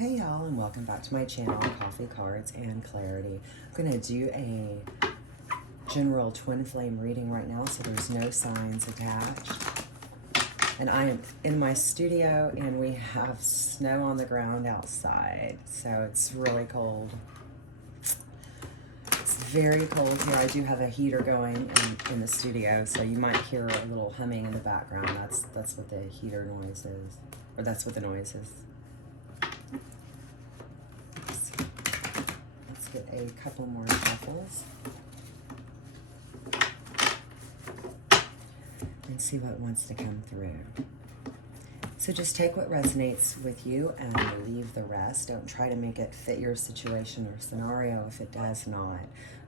Hey y'all, and welcome back to my channel, Coffee Cards and Clarity. I'm going to do a general twin flame reading right now, so there's no signs attached. And I am in my studio, and we have snow on the ground outside, so it's really cold. It's very cold here. I do have a heater going in the studio, so you might hear a little humming in the background. That's what the heater noise is, or that's what the noise is. Get a couple more shuffles and see what wants to come through. So just take what resonates with you and leave the rest. Don't try to make it fit your situation or scenario if it does not.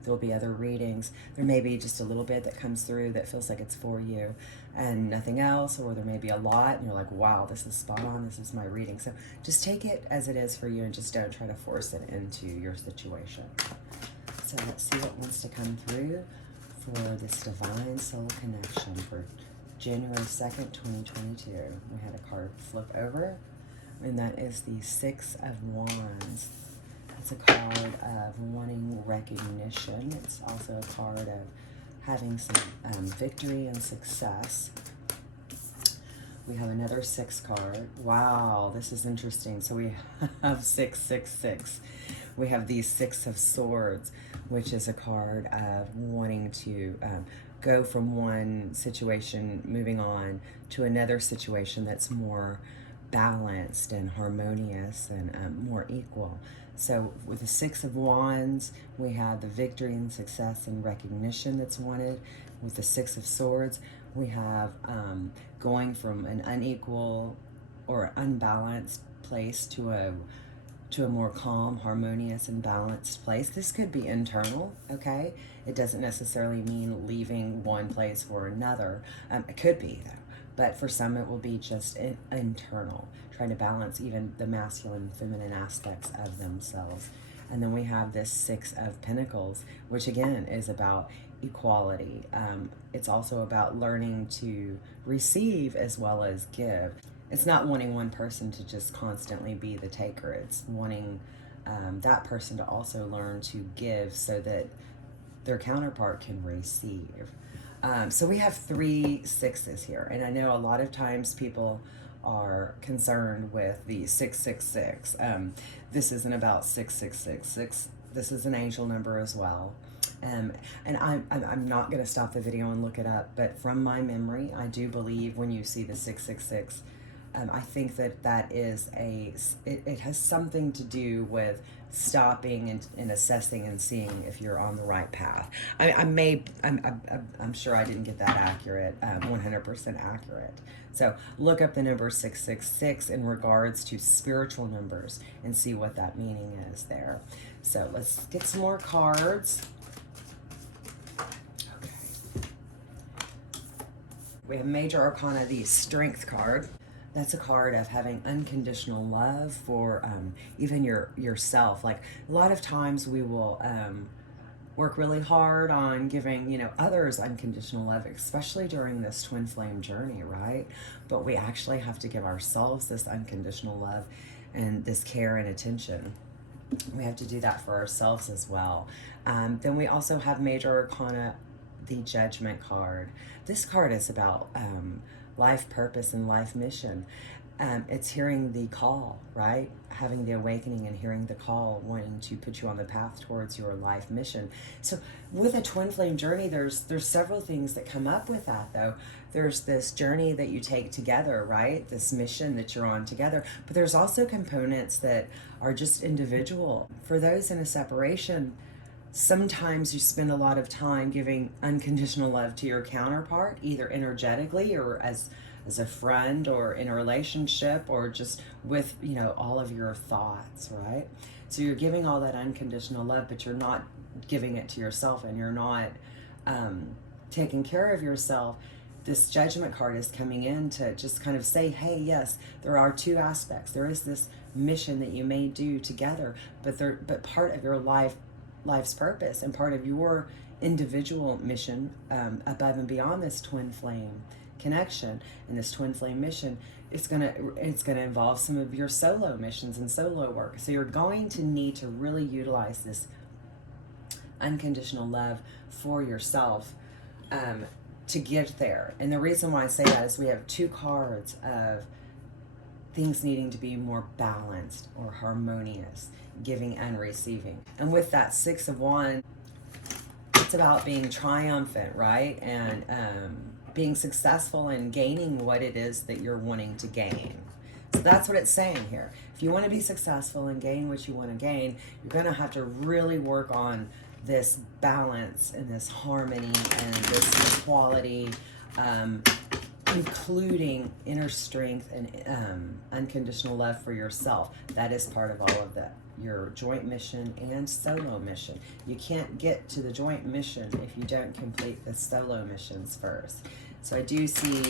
There'll be other readings. There may be just a little bit that comes through that feels like it's for you and nothing else, or there may be a lot and you're like, wow, this is spot on, this is my reading. So just take it as it is for you and just don't try to force it into your situation. So let's see what wants to come through for this divine soul connection for January 2nd, 2022. We had a card flip over, and that is the Six of Wands. It's a card of wanting recognition. It's also a card of having some victory and success. We have another six card. Wow, this is interesting. So we have 666. We have the Six of Swords, which is a card of wanting to go from one situation, moving on to another situation that's more balanced and harmonious and more equal. So with the Six of Wands, we have the victory and success and recognition that's wanted. With the Six of Swords, we have going from an unequal or unbalanced place to a more calm, harmonious, and balanced place. This could be internal, okay? It doesn't necessarily mean leaving one place for another. It could be, though. But for some, it will be just internal, trying to balance even the masculine and feminine aspects of themselves. And then we have this Six of Pentacles, which again is about equality. It's also about learning to receive as well as give. It's not wanting one person to just constantly be the taker. It's wanting that person to also learn to give so that their counterpart can receive. So we have 3 sixes here. And I know a lot of times people are concerned with the 666. This isn't about 666. This is an angel number as well. And I'm not going to stop the video and look it up, but from my memory, I do believe when you see the 666, I think that is it has something to do with stopping and assessing and seeing if you're on the right path. I'm sure I didn't get that accurate, 100% accurate. So look up the number 666 in regards to spiritual numbers and see what that meaning is there. So let's get some more cards. Okay. We have Major Arcana, the Strength card. That's a card of having unconditional love for even yourself. Like a lot of times we will work really hard on giving, others unconditional love, especially during this twin flame journey, right? But we actually have to give ourselves this unconditional love and this care and attention. We have to do that for ourselves as well. Then we also have Major Arcana, the Judgment card. This card is about life purpose and life mission. It's hearing the call, right? Having the awakening and hearing the call, wanting to put you on the path towards your life mission. So with a twin flame journey, there's several things that come up with that, though. There's this journey that you take together, right? This mission that you're on together. But there's also components that are just individual. For those in a separation, sometimes you spend a lot of time giving unconditional love to your counterpart, either energetically or as a friend or in a relationship or just with, all of your thoughts, right? So you're giving all that unconditional love, but you're not giving it to yourself and you're not taking care of yourself. This Judgment card is coming in to just kind of say, hey, yes, there are 2 aspects. There is this mission that you may do together, but part of your life's purpose and part of your individual mission above and beyond this twin flame connection and this twin flame mission, it's gonna involve some of your solo missions and solo work. So you're going to need to really utilize this unconditional love for yourself to get there. And the reason why I say that is we have 2 cards of things needing to be more balanced or harmonious, giving and receiving. And with that 6 of Wands, it's about being triumphant, right? And being successful in gaining what it is that you're wanting to gain. So that's what it's saying here. If you want to be successful and gain what you want to gain, you're going to have to really work on this balance and this harmony and this equality, including inner strength and unconditional love for yourself. That is part of all of that. Your joint mission and solo mission. You can't get to the joint mission if you don't complete the solo missions first. So I do see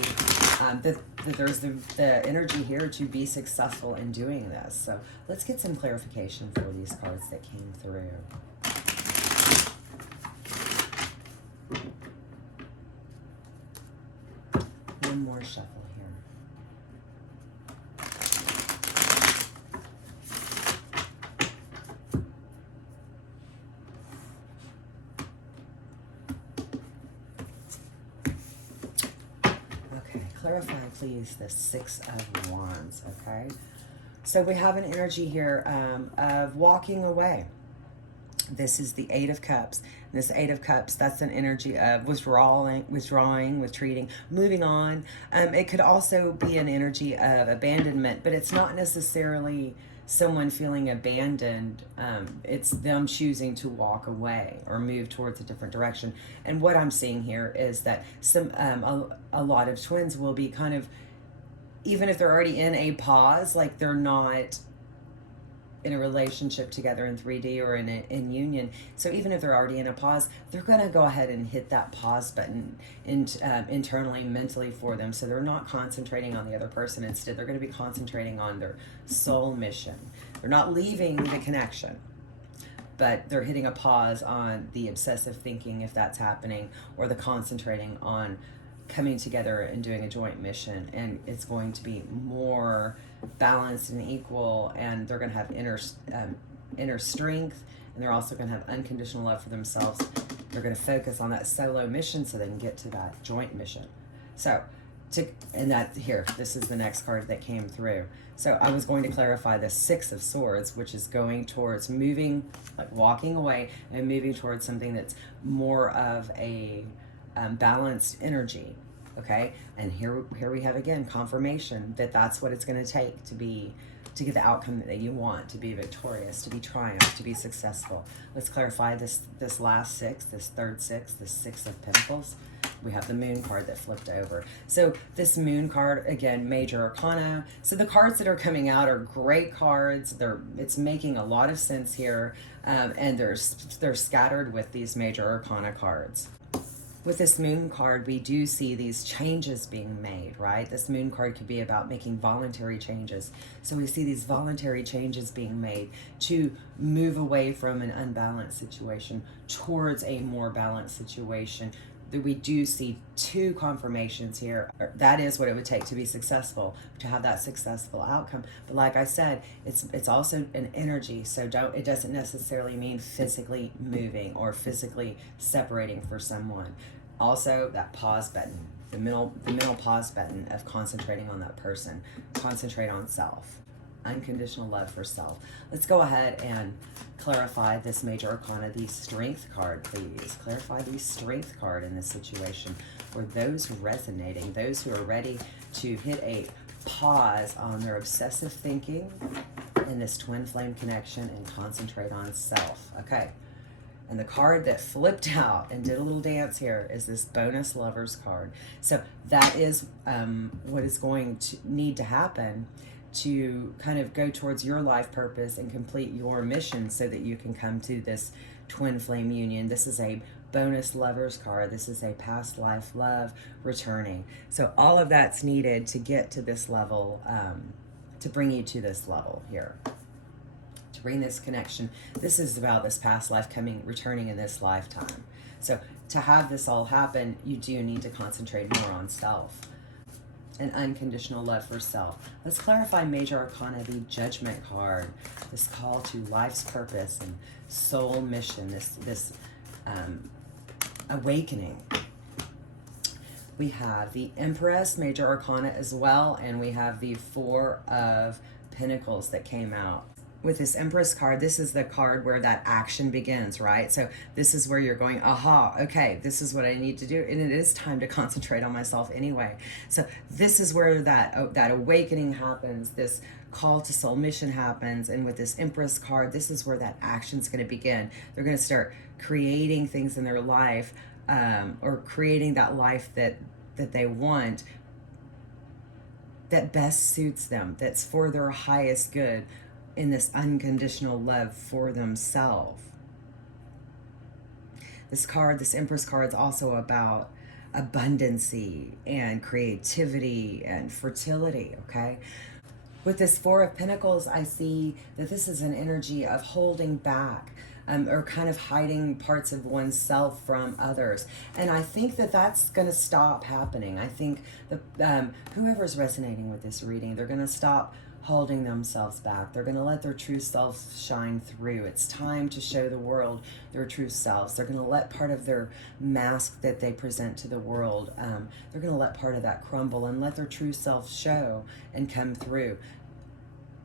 that there's the energy here to be successful in doing this. So let's get some clarification for these cards that came through. One more shuffle here. Okay, clarify please the 6 of Wands, okay? So we have an energy here of walking away. This is the 8 of Cups. This 8 of Cups, that's an energy of withdrawing, retreating, moving on. It could also be an energy of abandonment, but it's not necessarily someone feeling abandoned. It's them choosing to walk away or move towards a different direction. And what I'm seeing here is that a lot of twins will be kind of, even if they're already in a pause, like they're not in a relationship together in 3D or in union. So even if they're already in a pause, they're going to go ahead and hit that pause button internally, mentally for them. So they're not concentrating on the other person. Instead, they're going to be concentrating on their soul mission. They're not leaving the connection, but they're hitting a pause on the obsessive thinking, if that's happening, or the concentrating on coming together and doing a joint mission. And it's going to be more balanced and equal, and they're going to have inner strength, and they're also going to have unconditional love for themselves. They're going to focus on that solo mission so they can get to that joint mission. So this is the next card that came through. So I was going to clarify the 6 of Swords, which is going towards moving, like walking away and moving towards something that's more of a balanced energy. Okay, and here we have again confirmation that that's what it's going to take to get the outcome that you want, to be victorious, to be triumph, to be successful. Let's clarify this last 6, this third 6, this 6 of Pentacles. We have the Moon card that flipped over. So this Moon card, again, major arcana. So the cards that are coming out are great cards. It's making a lot of sense here, and they're scattered with these major arcana cards. With this Moon card, we do see these changes being made, right? This Moon card could be about making voluntary changes. So we see these voluntary changes being made to move away from an unbalanced situation towards a more balanced situation. We do see 2 confirmations here. That is what it would take to be successful, to have that successful outcome. But like I said, it's also an energy. So it doesn't necessarily mean physically moving or physically separating for someone. Also, that pause button, the middle pause button of concentrating on that person. Concentrate on self. Unconditional love for self. Let's go ahead and clarify this major arcana, the Strength card, please. Clarify the Strength card in this situation for those resonating, those who are ready to hit a pause on their obsessive thinking in this twin flame connection and concentrate on self. Okay. And the card that flipped out and did a little dance here is this bonus lovers card. So that is what is going to need to happen to kind of go towards your life purpose and complete your mission so that you can come to this twin flame union. This is a bonus lovers card. This is a past life love returning. So all of that's needed to get to this level, to bring you to this level here. To bring this connection. This is about this past life returning in this lifetime. So to have this all happen, you do need to concentrate more on self. and unconditional love for self. Let's clarify Major Arcana, the Judgment card, this call to life's purpose and soul mission, this awakening. We have the Empress, Major Arcana as well, and we have the Four of Pentacles that came out. With this Empress card, this is the card where that action begins, right? So this is where you're going, aha, okay, this is what I need to do. And it is time to concentrate on myself anyway. So this is where that awakening happens, this call to soul mission happens. And with this Empress card, this is where that action's going to begin. They're going to start creating things in their life, or creating that life that they want, that best suits them, that's for their highest good, in this unconditional love for themselves. This card, this Empress card, is also about abundancy and creativity and fertility, okay? With this Four of Pentacles, I see that this is an energy of holding back, or kind of hiding parts of oneself from others. And I think that that's going to stop happening. I think that whoever's resonating with this reading, they're going to stop holding themselves back. They're going to let their true self shine through. It's time to show the world their true selves. They're going to let part of their mask that they present to the world, they're going to let part of that crumble and let their true self show and come through.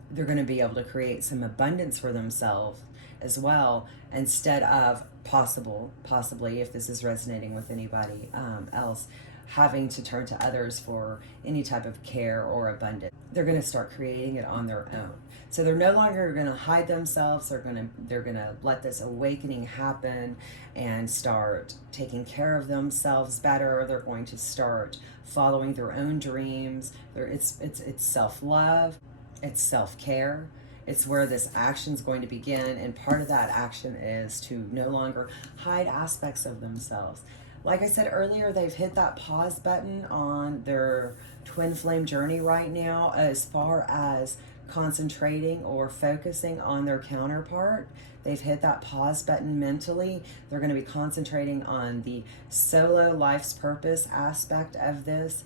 They're going to be able to create some abundance for themselves as well, instead of possibly, if this is resonating with anybody else, having to turn to others for any type of care or abundance. They're going to start creating it on their own. So they're no longer going to hide themselves. They're going to let this awakening happen and start taking care of themselves better. They're going to start following their own dreams. It's self-love. It's self-care. It's where this action is going to begin. And part of that action is to no longer hide aspects of themselves. Like I said earlier, they've hit that pause button on their twin flame journey right now, as far as concentrating or focusing on their counterpart. They've hit that pause button mentally. They're going to be concentrating on the solo life's purpose aspect of this.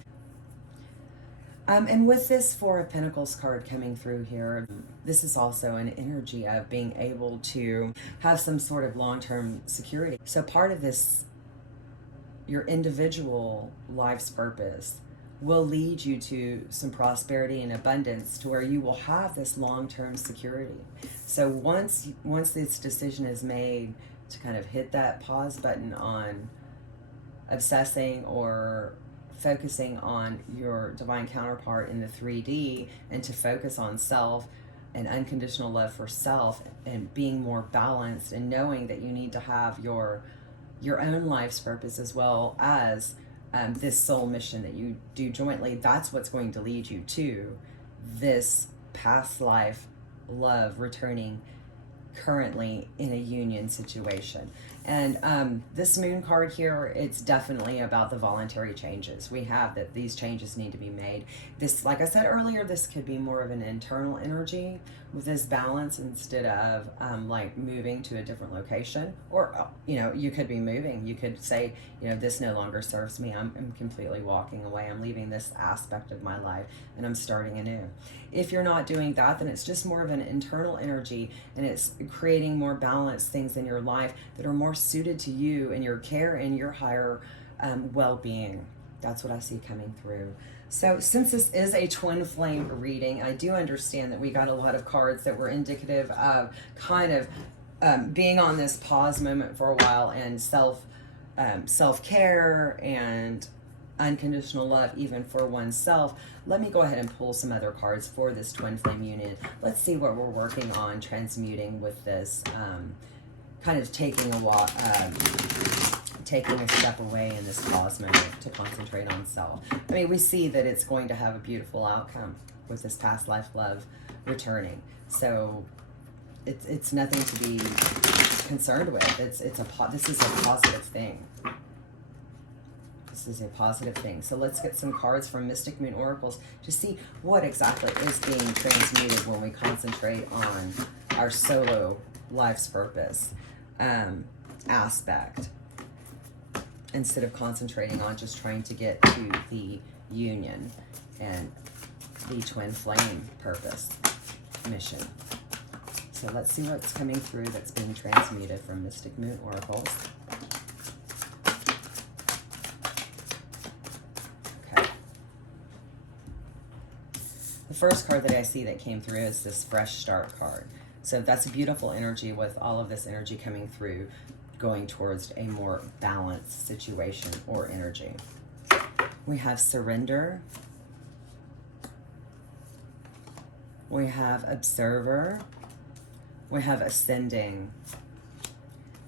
And with this Four of Pentacles card coming through here, this is also an energy of being able to have some sort of long-term security. So part of this, your individual life's purpose, will lead you to some prosperity and abundance, to where you will have this long-term security. So once this decision is made to kind of hit that pause button on obsessing or focusing on your divine counterpart in the 3D, and to focus on self and unconditional love for self, and being more balanced, and knowing that you need to have your own life's purpose as well as this soul mission that you do jointly, that's what's going to lead you to this past life love returning currently in a union situation. And this moon card here, it's definitely about the voluntary changes. We have that these changes need to be made. This, like I said earlier, this could be more of an internal energy with this balance, instead of like moving to a different location. Or you could be moving. You could say, this no longer serves me. I'm completely walking away. I'm leaving this aspect of my life and I'm starting anew. If you're not doing that, then it's just more of an internal energy, and it's creating more balanced things in your life that are more suited to you and your care and your higher well-being. That's what I see coming through. So since this is a twin flame reading, I do understand that we got a lot of cards that were indicative of kind of being on this pause moment for a while, and self-care and unconditional love even for oneself. Let me go ahead and pull some other cards for this twin flame union. Let's see what we're working on transmuting with this, kind of taking a step away in this pause moment to concentrate on self. I mean, we see that it's going to have a beautiful outcome with this past life love returning. So it's nothing to be concerned with. This is a positive thing. This is a positive thing. So let's get some cards from Mystic Moon Oracles to see what exactly is being transmuted when we concentrate on our solo life's purpose aspect, instead of concentrating on just trying to get to the union and the twin flame purpose, mission. So let's see what's coming through that's being transmuted from Mystic Moon Oracles. Okay. The first card that I see that came through is this Fresh Start card. So that's a beautiful energy with all of this energy coming through, going towards a more balanced situation or energy. We have Surrender. We have Observer. We have Ascending.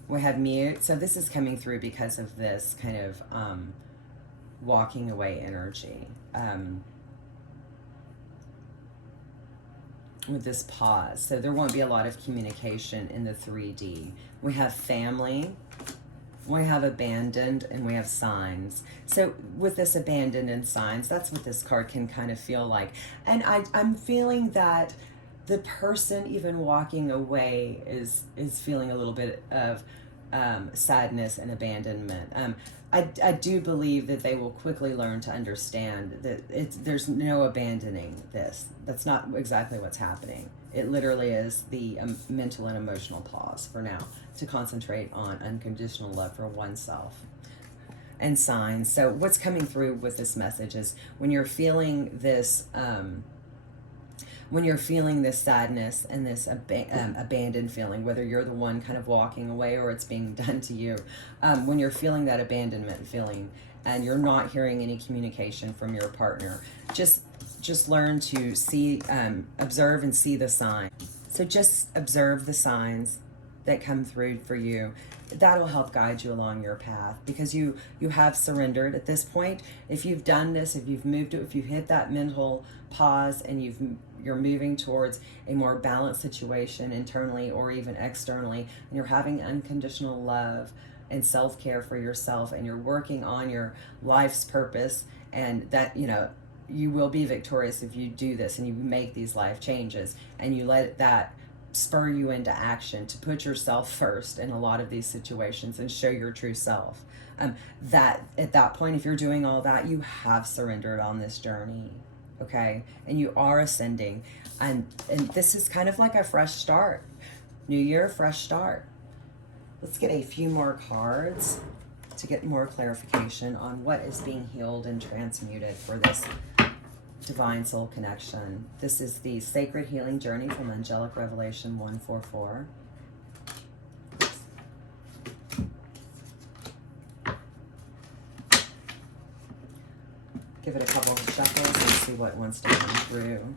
We have Mute. So this is coming through because of this kind of walking away energy. With this pause. So there won't be a lot of communication in the 3D. We have Family. We have Abandoned, and we have Signs. So with this Abandoned and Signs, that's what this card can kind of feel like. And I'm feeling that the person even walking away is feeling a little bit of sadness and abandonment. I do believe that they will quickly learn to understand that there's no abandoning this. That's not exactly what's happening. It literally is the mental and emotional pause for now to concentrate on unconditional love for oneself. And Signs. So what's coming through with this message is when you're feeling this sadness and this abandoned feeling, whether you're the one kind of walking away or it's being done to you, when you're feeling that abandonment feeling and you're not hearing any communication from your partner, just learn to see, observe and see the signs. So just observe the signs that come through for you. That'll help guide you along your path, because you have surrendered at this point. If you've done this, if you've moved to, if you've hit that mental pause and you're moving towards a more balanced situation internally or even externally, and you're having unconditional love and self-care for yourself, and you're working on your life's purpose, and that, you will be victorious if you do this and you make these life changes and you let that spur you into action to put yourself first in a lot of these situations and show your true self. That at that point, if you're doing all that, you have surrendered on this journey, okay? And you are ascending, and this is kind of like a fresh start. New year, fresh start. Let's get a few more cards to get more clarification on what is being healed and transmuted for this Divine Soul Connection. This is the Sacred Healing Journey from Angelic Revelation 144. Give it a couple of shuffles and see what wants to come through.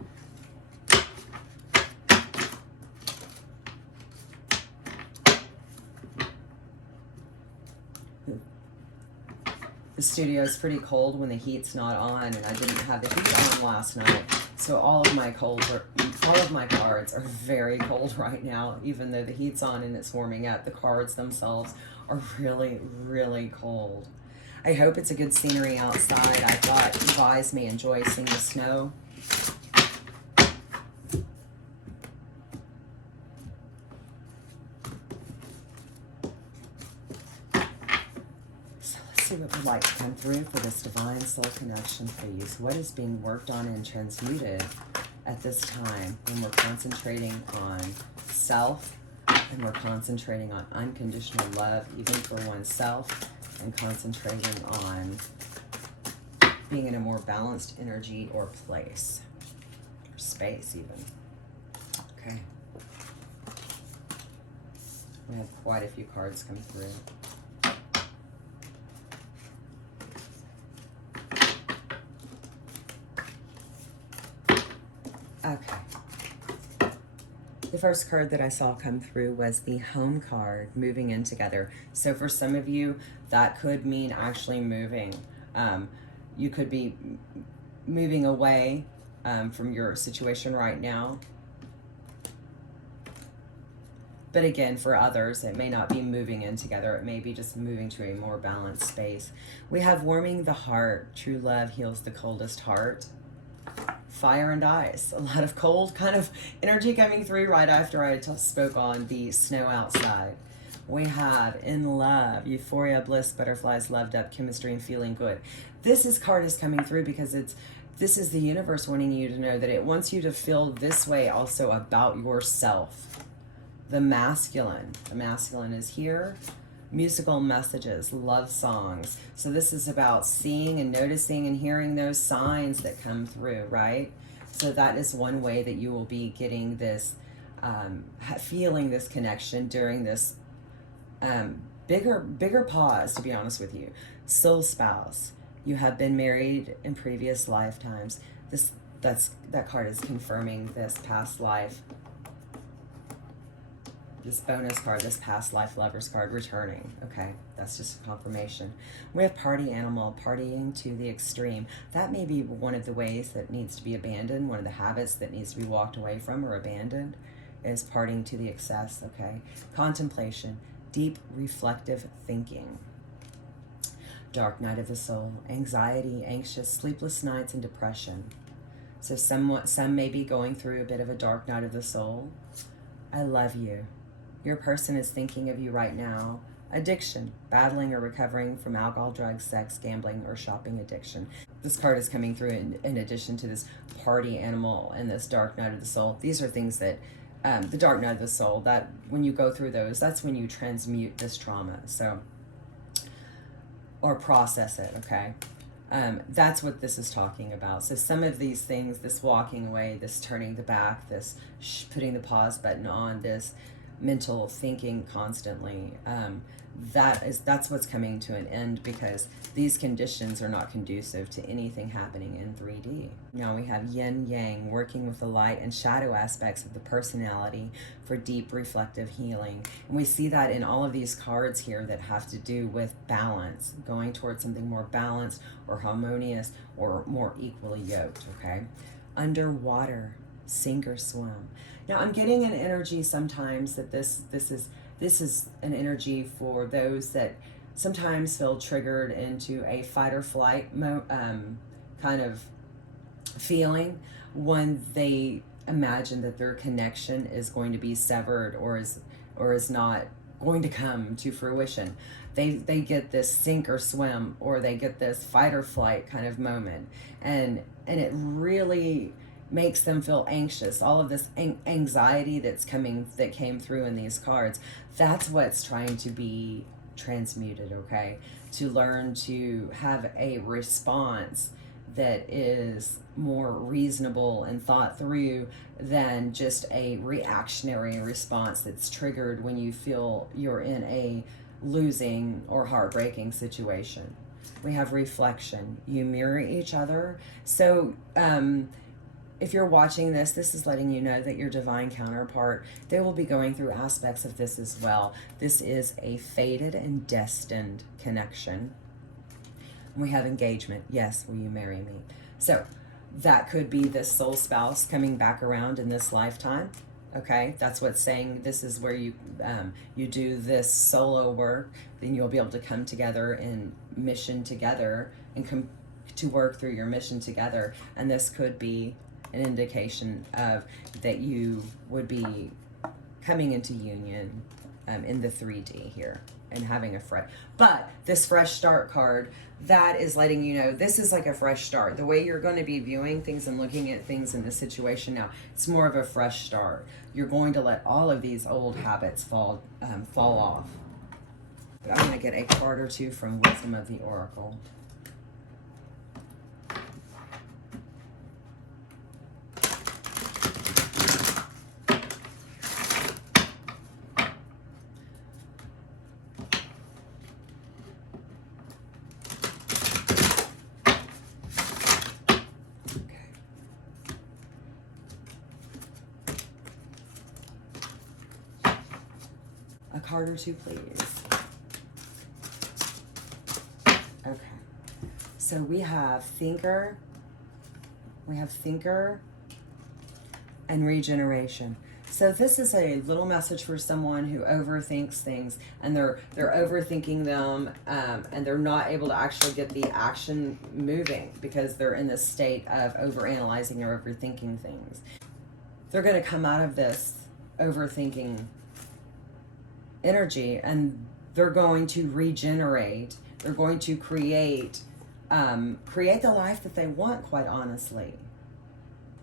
The studio is pretty cold when the heat's not on, and I didn't have the heat on last night, so all of my cards are very cold right now. Even though the heat's on and it's warming up, the cards themselves are really, really cold. I hope it's a good scenery outside. I thought you guys may enjoy seeing the snow. See what would like to come through for this Divine Soul Connection, please. What is being worked on and transmuted at this time when we're concentrating on self and we're concentrating on unconditional love, even for oneself, and concentrating on being in a more balanced energy or place, or space even. Okay. We have quite a few cards come through. Okay. The first card that I saw come through was the Home card, moving in together. So for some of you, that could mean actually moving. You could be moving away from your situation right now. But again, for others, it may not be moving in together. It may be just moving to a more balanced space. We have Warming the Heart. True love heals the coldest heart. Fire and Ice. A lot of cold kind of energy coming through right after I spoke on the snow outside. We have In Love, Euphoria, Bliss, Butterflies, Loved Up, Chemistry, and Feeling Good. This card is coming through because This is the universe wanting you to know that it wants you to feel this way also about yourself. The masculine is here. Musical messages, love songs. So this is about seeing and noticing and hearing those signs that come through, right? So that is one way that you will be getting this, feeling this connection during this bigger pause, to be honest with you. Soul spouse. You have been married in previous lifetimes. That card is confirming this past life. This bonus card, this past life lovers card, returning. Okay, that's just a confirmation. We have party animal, partying to the extreme. That may be one of the ways that needs to be abandoned. One of the habits that needs to be walked away from or abandoned is partying to the excess. Okay, contemplation, deep reflective thinking. Dark night of the soul, anxiety, anxious, sleepless nights, and depression. So some may be going through a bit of a dark night of the soul. I love you. Your person is thinking of you right now. Addiction, battling or recovering from alcohol, drugs, sex, gambling, or shopping addiction. This card is coming through in addition to this party animal and this dark night of the soul. These are things that, the dark night of the soul, that when you go through those, that's when you transmute this trauma. So, or process it, okay? That's what this is talking about. So some of these things, this walking away, this turning the back, this putting the pause button on, this mental thinking constantly, that's what's coming to an end, because these conditions are not conducive to anything happening in 3D. Now we have yin yang, working with the light and shadow aspects of the personality for deep reflective healing. And we see that in all of these cards here that have to do with balance, going towards something more balanced or harmonious or more equally yoked, okay? Underwater, sink or swim. Now I'm getting an energy sometimes that this is an energy for those that sometimes feel triggered into a fight or flight kind of feeling when they imagine that their connection is going to be severed or is not going to come to fruition. They get this sink or swim, or they get this fight or flight kind of moment, and it really makes them feel anxious. All of this anxiety that came through in these cards, that's what's trying to be transmuted, okay? To learn to have a response that is more reasonable and thought through than just a reactionary response that's triggered when you feel you're in a losing or heartbreaking situation. We have reflection. You mirror each other. So, if you're watching this, this is letting you know that your divine counterpart, they will be going through aspects of this as well. This is a fated and destined connection. And we have engagement. Yes, will you marry me? So that could be this soul spouse coming back around in this lifetime. Okay, that's what's saying. This is where you do this solo work. Then you'll be able to come together and mission together and come to work through your mission together. And this could be an indication of that you would be coming into union in the 3D here and having a fresh, but this fresh start card, that is letting you know this is like a fresh start. The way you're going to be viewing things and looking at things in this situation now, it's more of a fresh start. You're going to let all of these old habits fall off. But I'm going to get a card or two from Wisdom of the Oracle. A card or two, please. Okay. So we have thinker, and regeneration. So this is a little message for someone who overthinks things, and they're overthinking them, and they're not able to actually get the action moving because they're in this state of overanalyzing or overthinking things. They're going to come out of this overthinking energy, and they're going to regenerate. They're going to create create the life that they want, quite honestly,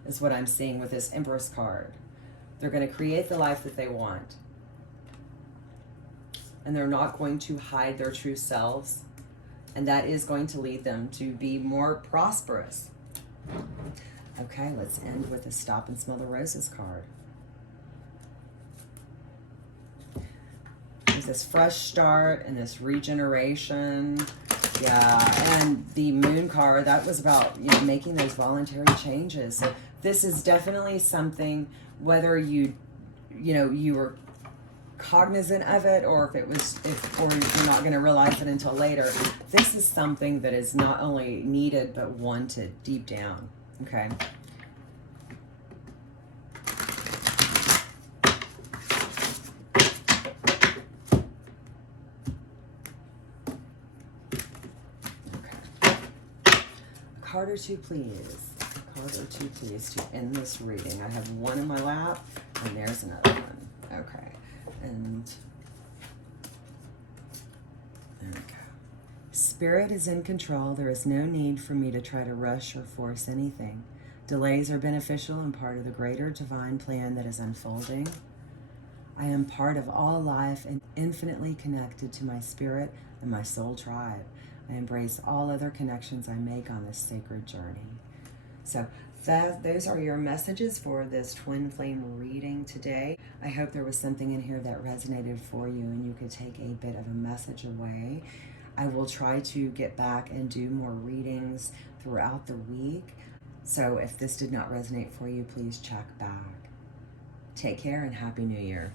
is what I'm seeing with this Empress card. They're going to create the life that they want. And they're not going to hide their true selves. And that is going to lead them to be more prosperous. Okay, let's end with the Stop and Smell the Roses card. There's this fresh start and this regeneration. Yeah, and the Moon card, that was about, you know, making those voluntary changes. So this is definitely something, whether you were cognizant of it, or if it was, or you're not going to realize it until later. This is something that is not only needed but wanted deep down. Okay. Card or two, please. Card or two, please, to end this reading. I have one in my lap, and there's another one. Okay. And there we go. Spirit is in control. There is no need for me to try to rush or force anything. Delays are beneficial and part of the greater divine plan that is unfolding. I am part of all life and infinitely connected to my spirit and my soul tribe. I embrace all other connections I make on this sacred journey. So those are your messages for this twin flame reading today. I hope there was something in here that resonated for you and you could take a bit of a message away. I will try to get back and do more readings throughout the week. So if this did not resonate for you, please check back. Take care and Happy New Year.